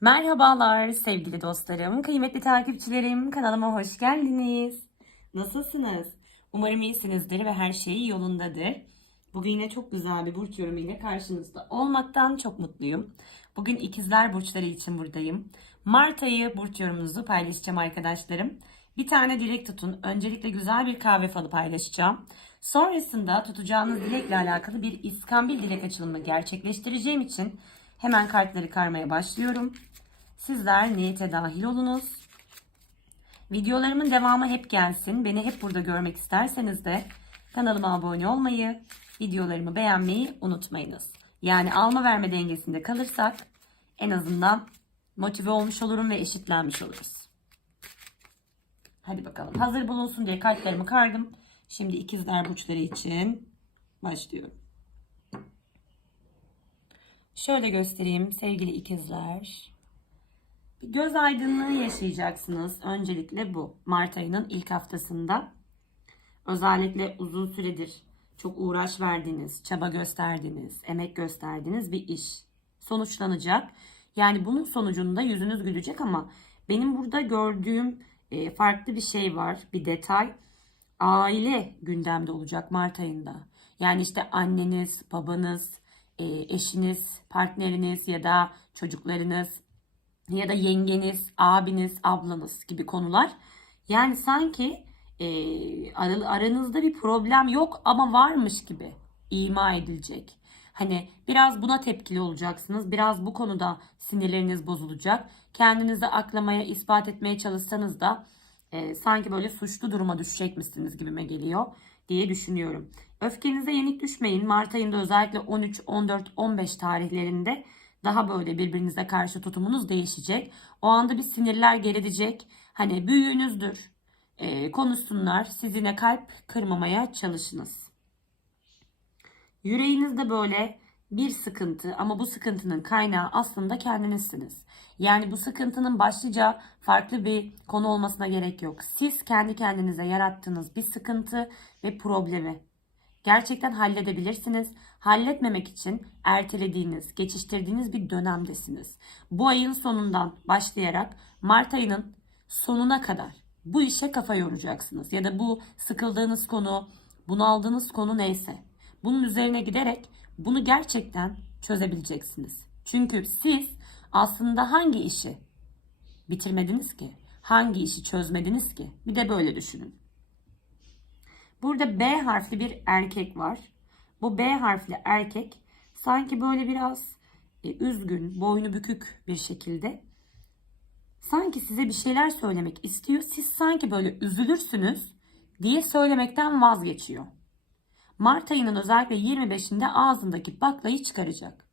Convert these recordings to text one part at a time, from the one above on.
Merhabalar sevgili dostlarım, kıymetli takipçilerim. Kanalıma hoş geldiniz. Nasılsınız? Umarım iyisinizdir ve her şey yolundadır. Bugün yine çok güzel bir burç yorumu ile karşınızda olmaktan çok mutluyum. Bugün ikizler burçları için buradayım. Mart ayı burç yorumunuzu paylaşacağım arkadaşlarım. Bir tane dilek tutun. Öncelikle güzel bir kahve falı paylaşacağım. Sonrasında tutacağınız dilekle alakalı bir iskambil dilek açılımını gerçekleştireceğim için hemen kartları karmaya başlıyorum. Sizler niyete dahil olunuz. Videolarımın devamı hep gelsin. Beni hep burada görmek isterseniz de kanalıma abone olmayı, videolarımı beğenmeyi unutmayınız. Yani alma verme dengesinde kalırsak en azından motive olmuş olurum ve eşitlenmiş oluruz. Hadi bakalım. Hazır bulunsun diye kartlarımı kardım. Şimdi ikizler burçları için başlıyorum. Şöyle göstereyim sevgili ikizler. Göz aydınlığı yaşayacaksınız. Öncelikle bu. Mart ayının ilk haftasında. Özellikle uzun süredir çok uğraş verdiğiniz, çaba gösterdiğiniz, emek gösterdiğiniz bir iş sonuçlanacak. Yani bunun sonucunda yüzünüz gülecek ama benim burada gördüğüm e, farklı bir şey var, bir detay. Aile gündemde olacak Mart ayında. Yani işte anneniz, babanız, e, eşiniz, partneriniz ya da çocuklarınız ya da yengeniz, abiniz, ablanız gibi konular. Yani sanki e, ar- aranızda bir problem yok ama varmış gibi ima edilecek. Hani biraz buna tepkili olacaksınız. Biraz bu konuda sinirleriniz bozulacak. Kendinizi aklamaya, ispat etmeye çalışsanız da e, sanki böyle suçlu duruma düşecekmişsiniz gibime geliyor diye düşünüyorum. Öfkenize yenik düşmeyin. Mart ayında özellikle 13, 14, 15 tarihlerinde daha böyle birbirinize karşı tutumunuz değişecek. O anda bir sinirler geridecek. Hani büyüğünüzdür. E, konuşsunlar. Siz yine kalp kırmamaya çalışınız. Yüreğinizde böyle bir sıkıntı ama bu sıkıntının kaynağı aslında kendinizsiniz. Yani bu sıkıntının başlıca farklı bir konu olmasına gerek yok. Siz kendi kendinize yarattığınız bir sıkıntı ve problemi gerçekten halledebilirsiniz. Halletmemek için ertelediğiniz, geçiştirdiğiniz bir dönemdesiniz. Bu ayın sonundan başlayarak Mart ayının sonuna kadar bu işe kafa yoracaksınız. Ya da bu sıkıldığınız konu, bunaldığınız konu neyse. Bunun üzerine giderek bunu gerçekten çözebileceksiniz. Çünkü siz aslında hangi işi bitirmediniz ki? Hangi işi çözmediniz ki? Bir de böyle düşünün. Burada B harfli bir erkek var. Bu B harfli erkek sanki böyle biraz e, üzgün, boynu bükük bir şekilde sanki size bir şeyler söylemek istiyor. Siz sanki böyle üzülürsünüz diye söylemekten vazgeçiyor. Mart ayının özellikle 25'inde ağzındaki baklayı çıkaracak.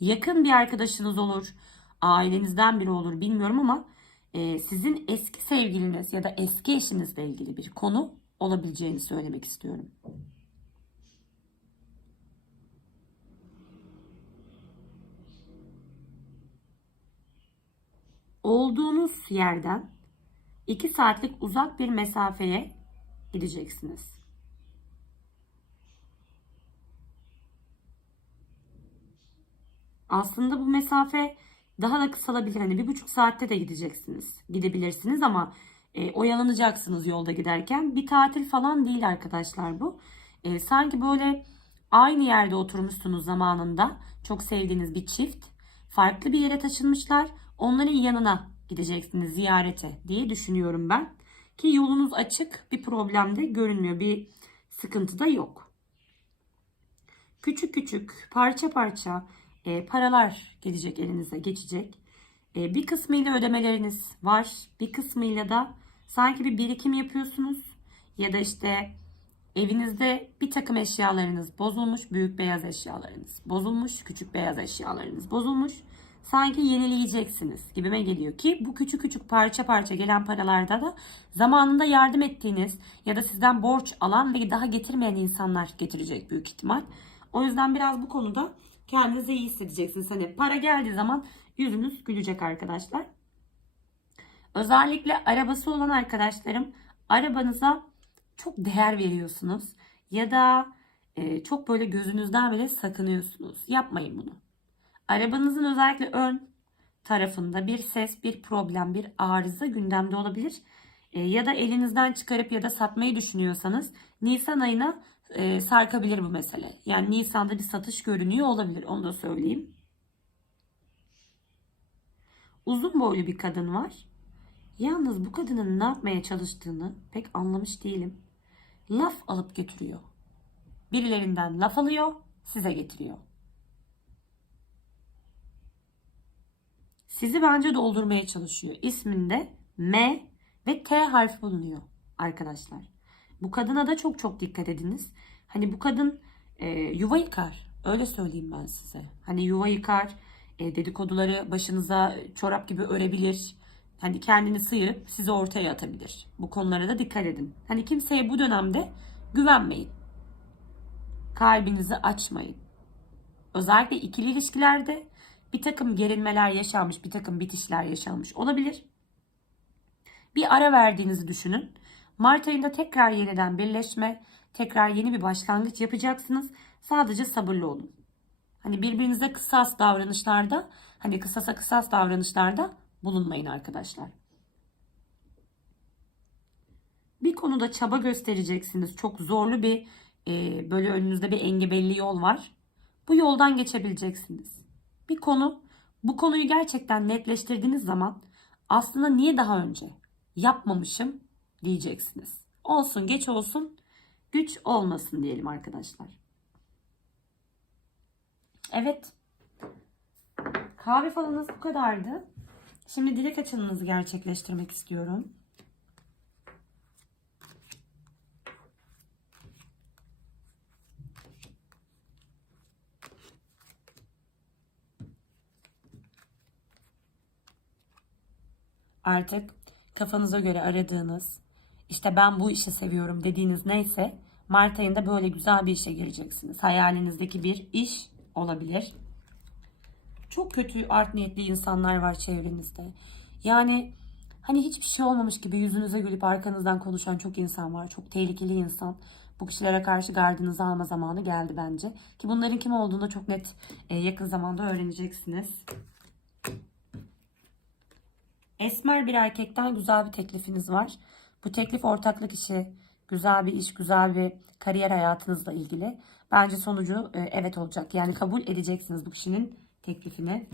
Yakın bir arkadaşınız olur, ailenizden biri olur bilmiyorum ama e, sizin eski sevgiliniz ya da eski eşinizle ilgili bir konu olabileceğini söylemek istiyorum. Olduğunuz yerden 2 saatlik uzak bir mesafeye gideceksiniz. Aslında bu mesafe daha da kısalabilir. Hani bir buçuk saatte de gideceksiniz. Gidebilirsiniz ama e, oyalanacaksınız yolda giderken. Bir tatil falan değil arkadaşlar bu. E, sanki böyle aynı yerde oturmuşsunuz zamanında. Çok sevdiğiniz bir çift. Farklı bir yere taşınmışlar. Onların yanına gideceksiniz ziyarete diye düşünüyorum ben. Ki yolunuz açık. Bir problem de görünmüyor. Bir sıkıntı da yok. Küçük küçük parça parça e, paralar gelecek elinize geçecek. E, bir kısmıyla ödemeleriniz var. Bir kısmıyla da sanki bir birikim yapıyorsunuz. Ya da işte evinizde bir takım eşyalarınız bozulmuş. Büyük beyaz eşyalarınız bozulmuş. Küçük beyaz eşyalarınız bozulmuş. Sanki yenileyeceksiniz gibime geliyor ki bu küçük küçük parça parça gelen paralarda da zamanında yardım ettiğiniz ya da sizden borç alan ve daha getirmeyen insanlar getirecek büyük ihtimal. O yüzden biraz bu konuda kendinizi iyi hissedeceksiniz. Hani para geldiği zaman yüzünüz gülecek arkadaşlar. Özellikle arabası olan arkadaşlarım arabanıza çok değer veriyorsunuz. Ya da e, çok böyle gözünüzden bile sakınıyorsunuz. Yapmayın bunu. Arabanızın özellikle ön tarafında bir ses, bir problem, bir arıza gündemde olabilir. E, ya da elinizden çıkarıp ya da satmayı düşünüyorsanız Nisan ayına e, sarkabilir bu mesele. Yani Nisan'da bir satış görünüyor olabilir. Onu da söyleyeyim. Uzun boylu bir kadın var. Yalnız bu kadının ne yapmaya çalıştığını pek anlamış değilim. Laf alıp getiriyor. Birilerinden laf alıyor, size getiriyor. Sizi bence doldurmaya çalışıyor. İsminde M ve T harfi bulunuyor arkadaşlar. Bu kadına da çok çok dikkat ediniz. Hani bu kadın e, yuva yıkar. Öyle söyleyeyim ben size. Hani yuva yıkar, e, dedikoduları başınıza çorap gibi örebilir. Hani kendini sıyırıp sizi ortaya atabilir. Bu konulara da dikkat edin. Hani kimseye bu dönemde güvenmeyin. Kalbinizi açmayın. Özellikle ikili ilişkilerde bir takım gerilmeler yaşanmış, bir takım bitişler yaşanmış olabilir. Bir ara verdiğinizi düşünün. Mart ayında tekrar yeniden birleşme, tekrar yeni bir başlangıç yapacaksınız. Sadece sabırlı olun. Hani birbirinize kısas davranışlarda, hani kısasa kısas davranışlarda bulunmayın arkadaşlar. Bir konuda çaba göstereceksiniz. Çok zorlu bir e, böyle önünüzde bir engebelli yol var. Bu yoldan geçebileceksiniz. Bir konu, bu konuyu gerçekten netleştirdiğiniz zaman aslında niye daha önce yapmamışım diyeceksiniz. Olsun geç olsun güç olmasın diyelim arkadaşlar. Evet. Kahve falanız bu kadardı. Şimdi dilek açılımınızı gerçekleştirmek istiyorum. Artık kafanıza göre aradığınız, işte ben bu işi seviyorum dediğiniz neyse Mart ayında böyle güzel bir işe gireceksiniz. Hayalinizdeki bir iş olabilir. Çok kötü art niyetli insanlar var çevrenizde. Yani hani hiçbir şey olmamış gibi yüzünüze gülüp arkanızdan konuşan çok insan var. Çok tehlikeli insan. Bu kişilere karşı gardınızı alma zamanı geldi bence. Ki bunların kim olduğunu çok net e, yakın zamanda öğreneceksiniz. Esmer bir erkekten güzel bir teklifiniz var. Bu teklif ortaklık işi, güzel bir iş, güzel bir kariyer hayatınızla ilgili. Bence sonucu e, evet olacak. Yani kabul edeceksiniz bu kişinin teklifini.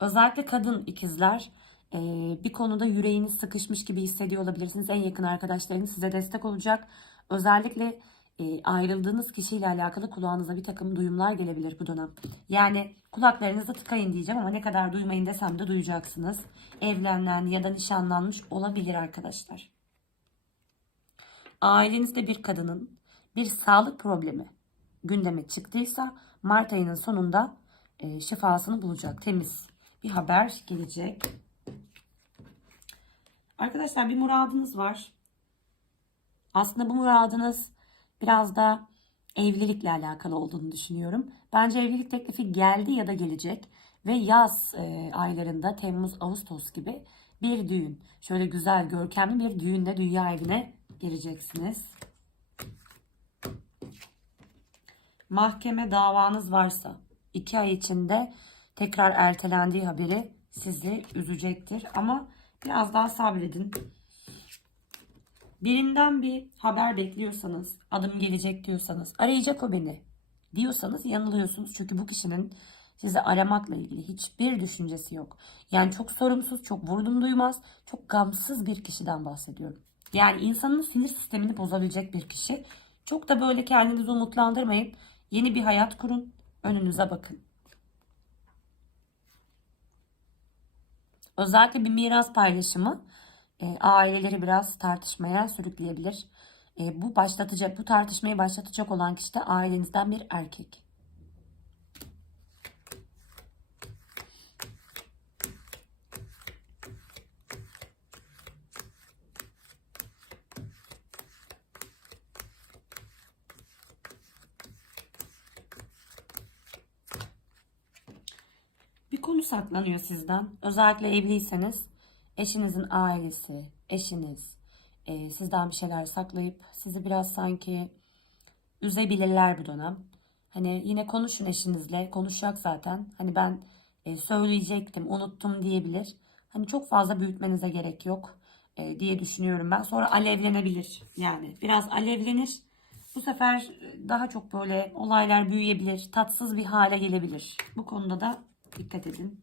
Özellikle kadın ikizler e, bir konuda yüreğiniz sıkışmış gibi hissediyor olabilirsiniz. En yakın arkadaşlarınız size destek olacak. Özellikle e, ayrıldığınız kişiyle alakalı kulağınıza bir takım duyumlar gelebilir bu dönem. Yani kulaklarınızı tıkayın diyeceğim ama ne kadar duymayın desem de duyacaksınız. Evlenen ya da nişanlanmış olabilir arkadaşlar. Ailenizde bir kadının bir sağlık problemi gündeme çıktıysa Mart ayının sonunda e, şifasını bulacak. Temiz bir haber gelecek. Arkadaşlar bir muradınız var. Aslında bu muradınız biraz da evlilikle alakalı olduğunu düşünüyorum. Bence evlilik teklifi geldi ya da gelecek ve yaz e, aylarında Temmuz, Ağustos gibi bir düğün. Şöyle güzel, görkemli bir düğünde dünya evine geleceksiniz. Mahkeme davanız varsa iki ay içinde tekrar ertelendiği haberi sizi üzecektir. Ama biraz daha sabredin. Birinden bir haber bekliyorsanız, adım gelecek diyorsanız, arayacak o beni diyorsanız yanılıyorsunuz. Çünkü bu kişinin sizi aramakla ilgili hiçbir düşüncesi yok. Yani çok sorumsuz, çok vurdum duymaz, çok gamsız bir kişiden bahsediyorum. Yani insanın sinir sistemini bozabilecek bir kişi. Çok da böyle kendinizi umutlandırmayın. Yeni bir hayat kurun, önünüze bakın. Özellikle bir miras paylaşımı e, aileleri biraz tartışmaya sürükleyebilir. E, bu başlatacak, bu tartışmayı başlatacak olan kişi de ailenizden bir erkek. Bir konu saklanıyor sizden. Özellikle evliyseniz eşinizin ailesi, eşiniz e, sizden bir şeyler saklayıp sizi biraz sanki üzebilirler bu dönem. Hani yine konuşun eşinizle. Konuşacak zaten. Hani ben e, söyleyecektim, unuttum diyebilir. Hani çok fazla büyütmenize gerek yok e, diye düşünüyorum ben. Sonra alevlenebilir. Yani biraz alevlenir. Bu sefer daha çok böyle olaylar büyüyebilir. Tatsız bir hale gelebilir. Bu konuda da dikkat edin.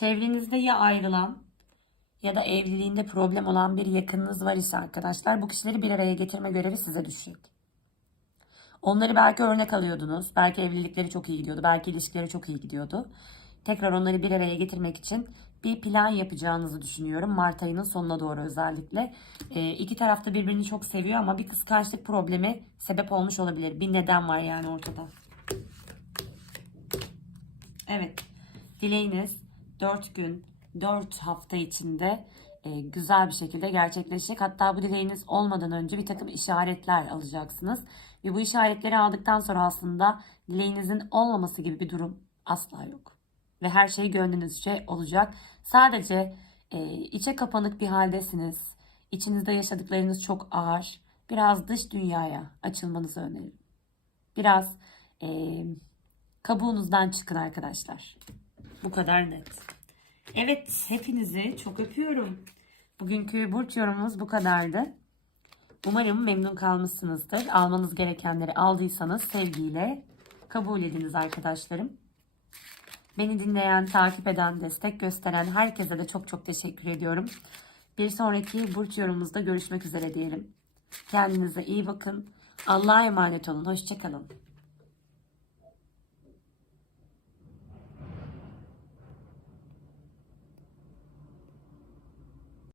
Çevrenizde ya ayrılan ya da evliliğinde problem olan bir yakınınız var ise arkadaşlar bu kişileri bir araya getirme görevi size düşecek. Onları belki örnek alıyordunuz. Belki evlilikleri çok iyi gidiyordu. Belki ilişkileri çok iyi gidiyordu. Tekrar onları bir araya getirmek için bir plan yapacağınızı düşünüyorum. Mart ayının sonuna doğru özellikle. Ee, iki taraf da birbirini çok seviyor ama bir kıskançlık problemi sebep olmuş olabilir. Bir neden var yani ortada. Evet. Dileğiniz 4 gün, 4 hafta içinde e, güzel bir şekilde gerçekleşecek. Hatta bu dileğiniz olmadan önce bir takım işaretler alacaksınız. Ve bu işaretleri aldıktan sonra aslında dileğinizin olmaması gibi bir durum asla yok. Ve her şey gönlünüzce olacak. Sadece e, içe kapanık bir haldesiniz. İçinizde yaşadıklarınız çok ağır. Biraz dış dünyaya açılmanızı öneririm. Biraz e, kabuğunuzdan çıkın arkadaşlar. Bu kadar net. Evet, hepinizi çok öpüyorum. Bugünkü burç yorumumuz bu kadardı. Umarım memnun kalmışsınızdır. Almanız gerekenleri aldıysanız sevgiyle kabul ediniz arkadaşlarım. Beni dinleyen, takip eden, destek gösteren herkese de çok çok teşekkür ediyorum. Bir sonraki burç yorumumuzda görüşmek üzere diyelim. Kendinize iyi bakın. Allah'a emanet olun. Hoşçakalın.